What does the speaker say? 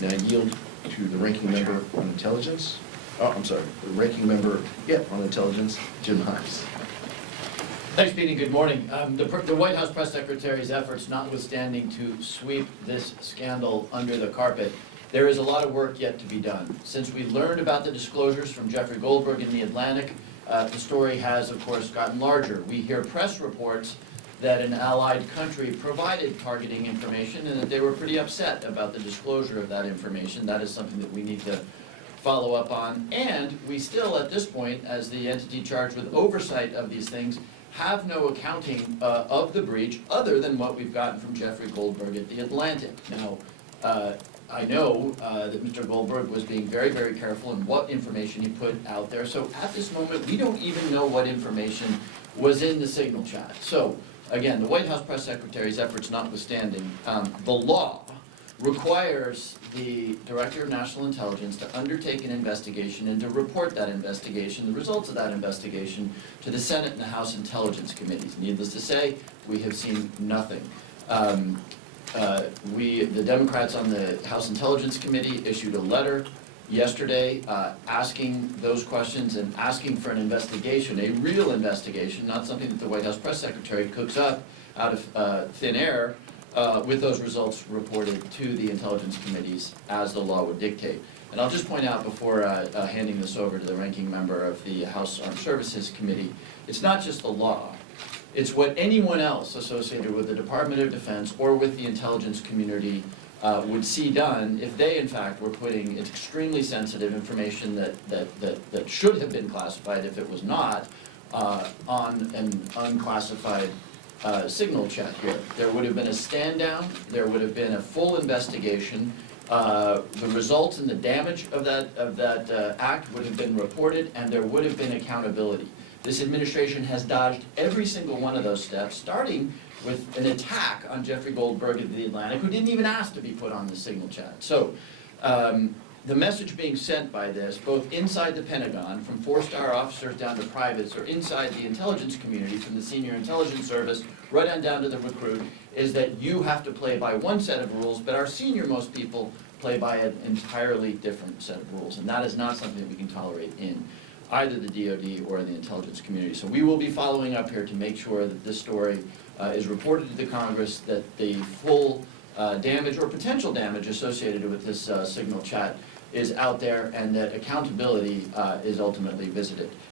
Now yield to the ranking member on intelligence. Oh, I'm sorry, the ranking member, on intelligence, Jim Himes. Thanks, Pete. Good morning. The White House press secretary's efforts notwithstanding to sweep this scandal under the carpet, there is a lot of work yet to be done. Since we learned about the disclosures from Jeffrey Goldberg in The Atlantic, the story has, of course, gotten larger. We hear press reports that an allied country provided targeting information and that they were pretty upset about the disclosure of that information. That is something that we need to follow up on. And we still, at this point, as the entity charged with oversight of these things, have no accounting of the breach other than what we've gotten from Jeffrey Goldberg at The Atlantic. Now, I know that Mr. Goldberg was being very, very careful in what information he put out there. So at this moment, we don't even know what information was in the signal chat. So again, the White House press secretary's efforts notwithstanding, the law requires the Director of National Intelligence to undertake an investigation and to report that investigation, the results of that investigation, to the Senate and the House Intelligence Committees. Needless to say, we have seen nothing. The Democrats on the House Intelligence Committee issued a letter yesterday asking those questions and asking for an investigation, a real investigation, not something that the White House press secretary cooks up out of thin air, with those results reported to the intelligence committees as the law would dictate. And I'll just point out before handing this over to the ranking member of the House Armed Services Committee, it's not just the law. It's what anyone else associated with the Department of Defense or with the intelligence community would see done if they, in fact, were putting extremely sensitive information that should have been classified if it was not on an unclassified signal chat here. There would have been a stand down, there would have been a full investigation, the results and the damage of that act would have been reported, and there would have been accountability. This administration has dodged every single one of those steps, starting with an attack on Jeffrey Goldberg of The Atlantic, who didn't even ask to be put on the signal chat. So the message being sent by this, both inside the Pentagon, from four-star officers down to privates, or inside the intelligence community, from the senior intelligence service, right on down to the recruit, is that you have to play by one set of rules, but our senior-most people play by an entirely different set of rules. And that is not something that we can tolerate in either the DoD or the intelligence community. So we will be following up here to make sure that this story is reported to the Congress, that the full damage or potential damage associated with this signal chat is out there, and that accountability is ultimately visited.